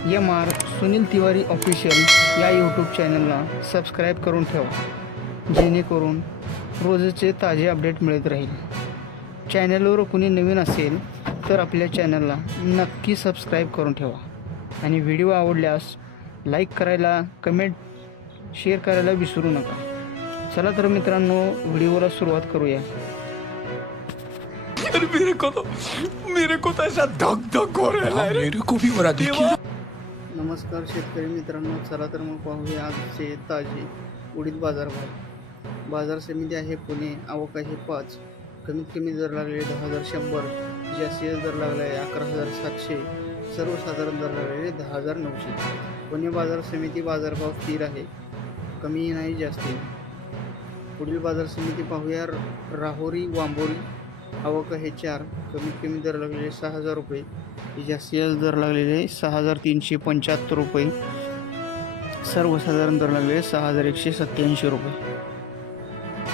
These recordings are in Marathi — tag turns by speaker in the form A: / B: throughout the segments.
A: M R Sunil Tiwari official या यूट्यूब चॅनलला सबस्क्राईब करून ठेवा जेणेकरून रोजचे ताजे अपडेट मिळत राहील. चॅनलवर कोणी नवीन असेल तर आपल्या चॅनलला नक्की सबस्क्राईब करून ठेवा. आणि व्हिडिओ आवडल्यास लाईक करायला कमेंट शेअर करायला विसरू नका. चला तर मित्रांनो व्हिडिओला सुरुवात करूया.
B: मेरे को तो मेरे को तो ऐसा धक धक हो रहा है। मेरे को भी हो रहा देखिए।
A: नमस्कार शेतकरी मित्रांनो चला तर मग पाहूया आजचे ताजे उडीद बाजारभाव बाजार समिती आहे पुणे आवक आहे पाच. कमीत कमी दर लागले दहा हजार शंभर जास्तीत दर लागला आहे अकरा हजार सातशे. सर्वसाधारण दर लागलेले दहा हजार नऊशे. पुणे बाजार समिती बाजारभाव स्थिर आहे कमी नाही जास्ती. पुढील बाजार समिती पाहूया राहोरी वांबोरी. आवक आहे चार कमीत कमी दर लागलेले सहा हजार रुपये. जास्तीत दर लागलेले सहा हजार तीनशे पंच्याहत्तर रुपये. सर्वसाधारण दर लागलेले सहा हजार एकशे सत्त्याऐंशी रुपये.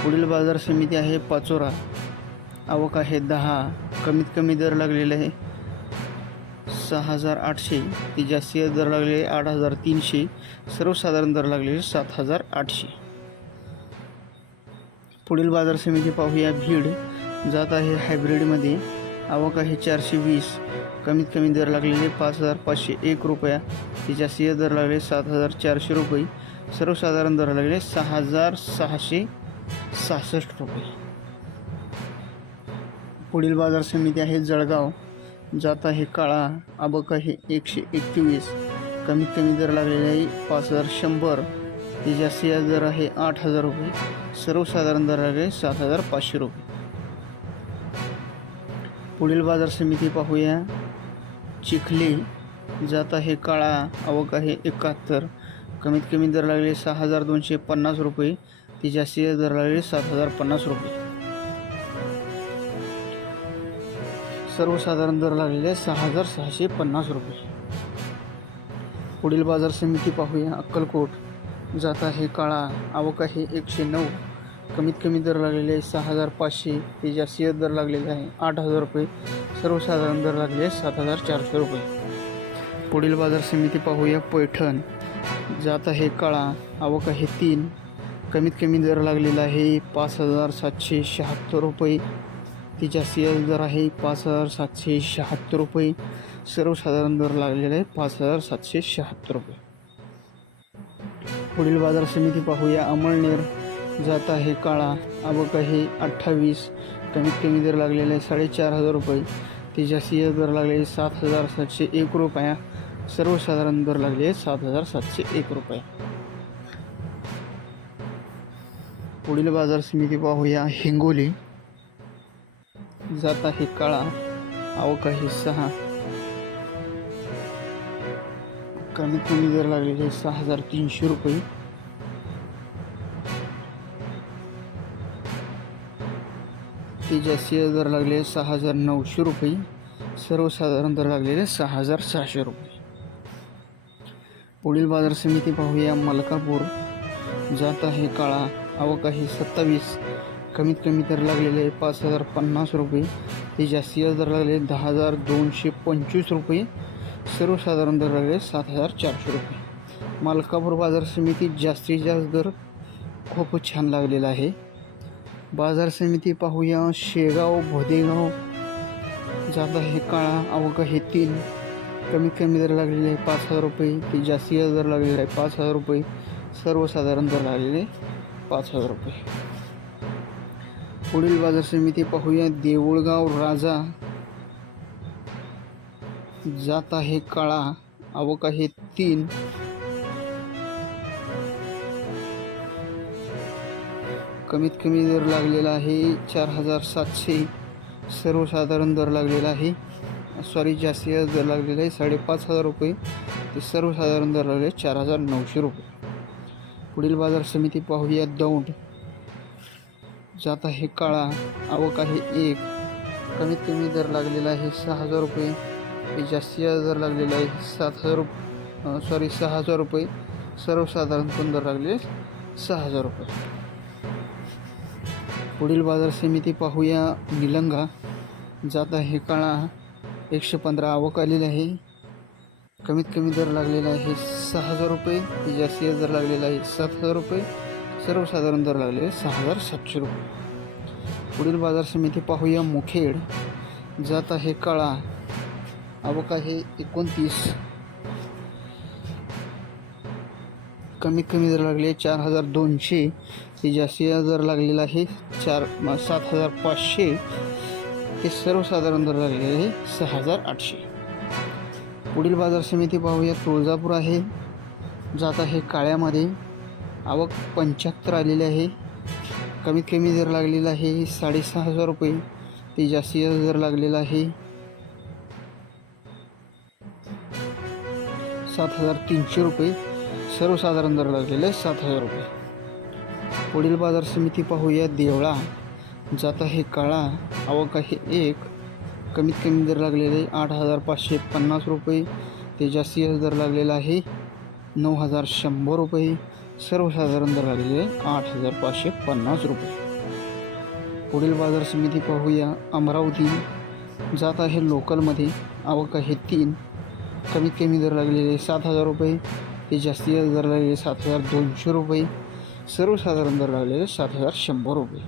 A: पुढील बाजार समिती आहे पाचोरा. आवक आहे दहा. कमीत कमी दर लागलेले आहे सहा हजार आठशे. ती जास्तीत दर लागलेले आठ हजार तीनशे. सर्वसाधारण दर लागलेले सात हजार आठशे. पुढील बाजार समिती पाहूया. भीड. जात आहे हायब्रिडमध्ये. आवक आहे चारशे वीस. कमीत कमी दर लागलेले पाच हजार पाचशे एक रुपया. ती जास्तीत दर लागले सात हजार चारशे रुपये. सर्वसाधारण दर लागले सहा हजार सहाशे सहासष्ट रुपये. पुढील बाजार समिती आहे जळगाव जात आहे काळा आवक आहे एकशे एकवीस. कमीत कमी दर लागलेले आहे पाच हजार शंभर. ती जास्तीत दर आहे आठ हजार रुपये. सर्वसाधारण दर लागले सात हजार पाचशे रुपये. पुढील बाजार समिती पाहूया. चिखली जात आहे काळा आवक आहे एकाहत्तर. कमीत कमी दर लागले सहा हजार दोनशे पन्नास रुपये. ती जास्तीत दर लागले सात हजार पन्नास रुपये. सर्वसाधारण दर लागलेले सहा हजार सहाशे पन्नास रुपये. पुढील बाजार समिती पाहूया अक्कलकोट. जात आहे काळा आवक आहे एकशे नऊ. कमीत कमी दर लागलेले आहे सहा हजार पाचशे ते जास्तीत दर लागलेले आहे आठ हजार रुपये. सर्वसाधारण दर लागले आहे सात हजार चारशे रुपये. पुढील बाजार समिती पाहूया पैठण. जात आहे काळा आवक आहे तीन. कमीत कमी दर लागलेला आहे पाच हजार सातशे शहात्तर रुपये. ती जास्तीत दर आहे पाच हजार सातशे शहात्तर रुपये. सर्वसाधारण दर लागलेला आहे पाच हजार सातशे शहात्तर रुपये. पुढील बाजार समिती पाहूया अमळनेर. जात आहे काळा अबक आहे अठ्ठावीस. कमीत कमी दर लागलेला आहे साडेचार हजार रुपये. ते जास्तीत दर लागलेले सात हजार सातशे एक रुपया. सर्वसाधारण दर लागले सात हजार सातशे एक रुपये. पुढील बाजार समिती पाहूया हिंगोली. जात आहे काळा आवक आहे सहा. कमीत कमी दर लागलेले सहा हजार तीनशे रुपये. ते जास्ती दर लागले सहा हजार नऊशे रुपये. सर्वसाधारण दर लागलेले सहा हजार सहाशे रुपये. पुढील बाजार समिती पाहूया मलकापूर. जात आहे काळा आवक आहे सत्तावीस. कमीत कमी दर लागलेले पाच हजार पन्नास रुपये. ते जास्तीत दर लागले दहा हजार दोनशे पंचवीस रुपये. सर्वसाधारण दर लागले सात हजार चारशे रुपये. मलकापूर बाजार समितीत जास्तीत जास्त दर खूप छान लागलेला आहे. बाजार समिती पाहूया. शेगाव भोदेगाव जात आहे काळा आवक हे तीन. कमीत कमी दर लागलेले आहे पाच हजार रुपये. ते जास्तीत दर लागलेले आहे पाच हजार रुपये. सर्वसाधारण दर लागलेले पाच हजार रुपये. पुढील बाजार समिती पाहूया. देऊळगाव राजा जात आहे काळा आवक आहे तीन. कमीत कमी दर लागलेला आहे चार हजार सातशे. सर्वसाधारण दर लागलेला आहे. सॉरी जास्तीत दर लागलेला आहे साडेपाच हजार रुपये. ते सर्वसाधारण दर लागले चार हजार नऊशे रुपये. पुढील बाजार समिती पाहूया. दौंड. जात आहे काळा आवक आहे एक. कमीत कमी दर लागलेला आहे सहा हजार रुपये. ते जास्तीत दर लागलेला आहे सात हजार रुप सॉरी सहा हजार रुपये. सर्वसाधारण पण दर लागले सहा हजार रुपये. पुढील बाज़ार समिती पाहूया. निलंगा. जात आहे काळा. एकशे पंधरा आवक आलेली आहे. कमीत कमी दर लागलेला आहे सहा हज़ार रुपये. जास्तीत दर लागलेला आहे सात हज़ार रुपये. सर्वसाधारण दर लागलेले सहा हज़ार सातशे रुपये. पुढील बाज़ार समिती पाहूया मुखेड. जात आहे काळा. आवक आहे एकोणतीस. कमीत कमी दर लागले चार हजार दोनशे. ते जास्तीत दर लागलेला आहे चार सात हजार पाचशे. हे सर्वसाधारण दर लागलेले आहे सहा हजार आठशे. पुढील बाजार समिती पाहूया. तुळजापूर आहे. जात आहे काळ्यामध्ये. आवक पंच्याहत्तर आलेली आहे. कमीत कमी दर लागलेला आहे साडेसहा हजार रुपये. ते जास्तीत दर लागलेला आहे सात हजार तीनशे रुपये. सर्वसाधारण दर लागलेले सात हजार रुपये. पुढील बाजार समिती पाहूया देवळा. जात आहे काळा आवक आहे एक. कमीत कमी दर लागलेले आठ हजार पाचशे पन्नास रुपये. ते जास्तीत दर लागलेला आहे नऊ हजार शंभर रुपये. सर्वसाधारण दर लागलेले आठ हजार पाचशे पन्नास रुपये. पुढील बाजार समिती पाहूया अमरावती. जात आहे लोकलमध्ये आवक आहे तीन. कमीत कमी दर लागलेले सात हजार रुपये. ते जास्तीत दर लागलेले सात हज़ार दोनशे रुपये. सर्वसाधारण दर लागलेले सात हज़ार शंभर रुपये.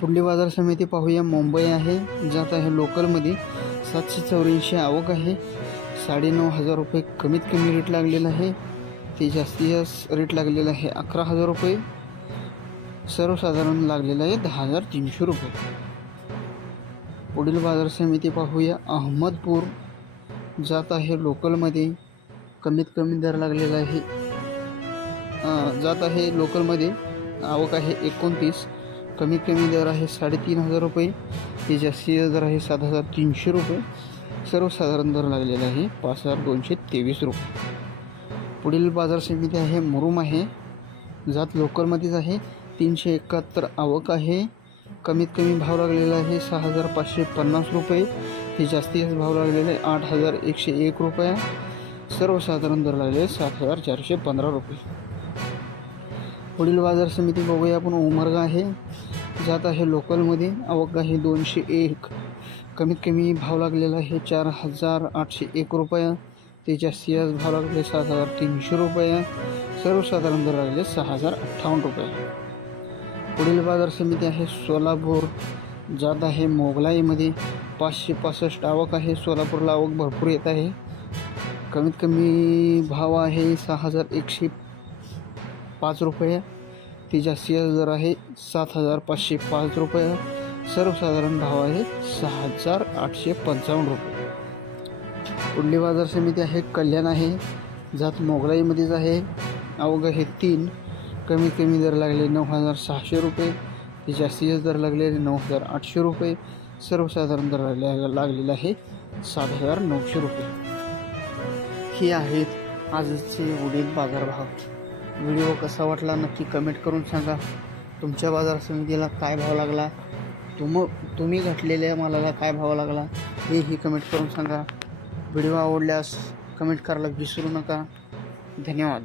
A: पुढली बाज़ार समिती पाहूया. मुंबई आहे जात आहे लोकलमध्ये सातशे चौऱ्याऐंशी आवक आहे. साडेनऊ हज़ार रुपये कमीत कमी रेट लागलेला आहे. ते जास्तीत रेट लागलेला आहे अकरा हज़ार रुपये. सर्वसाधारण लागलेलं आहे दहा हज़ार तीनशे रुपये. पुढील बाज़ार समिती पाहूया. अहमदपूर जात आहे लोकलमध्ये कमीत कमी दर लागलेला आहे. जात आहे लोकलमध्ये. आवक आहे एकोणतीस. कमीत कमी दर आहे साडेतीन हजार रुपये. ते जास्तीत दर आहे सात हजार तीनशे रुपये. सर्वसाधारण दर लागलेला आहे पाच हजार दोनशे तेवीस रुपये. पुढील बाजार समिती आहे मुरुम आहे. जात लोकलमध्येच आहे. तीनशे एकाहत्तर आवक आहे. कमीत कमी भाव लागलेला आहे सहा हजार पाचशे पन्नास रुपये. ते जास्तीत जास्त भाव लागलेला आहे आठ हजार एकशे एक रुपया. सर्वसाधारण दर लागले सात हजार चारशे पंधरा रुपये. पुढील बाजार समिती बघूया आपण. उमरगा आहे. जात आहे लोकलमध्ये. आवक आहे दोनशे एक. कमीत कमी भाव लागलेला आहे चार हजार आठशे एक रुपया. ते जास्तीत जास्त भाव लागले सात हजार तीनशे रुपया. सर्वसाधारण दर लागले सहा हजार अठ्ठावन्न रुपये. पुढील बाजार समिती आहे सोलापूर. जात आहे मोगलाईमध्ये. पाचशे पासष्ट आवक आहे. सोलापूरला आवक भरपूर येत आहे. कमीत कमी भाव आहे सहा हजार एकशे पाच रुपये. ते जास्तीत दर आहे सात हजार पाचशे पाच रुपये. सर्वसाधारण भाव आहे सहा हजार आठशे पंचावन्न रुपये. पुढली बाजार समिती आहे कल्याण आहे जात मोगलाईमध्येच आहे. अवघ हे तीन कमीत कमी दर लागले नऊ हजार सहाशे रुपये. ते जास्तीत दर लागले नऊ हजार आठशे रुपये. सर्वसाधारण दर लागलेला आहे सात हजार नऊशे रुपये. हे आहेत आजचे उडीद बाजारभाव. व्हिडिओ कसा वाटला नक्की कमेंट करून सांगा. तुमच्या बाजार समितीला काय भाव लागला? तुम तुम्ही घातलेल्या मालाला काय भाव लागला? हेही कमेंट करून सांगा. व्हिडिओ आवडल्यास कमेंट करायला विसरू नका. धन्यवाद.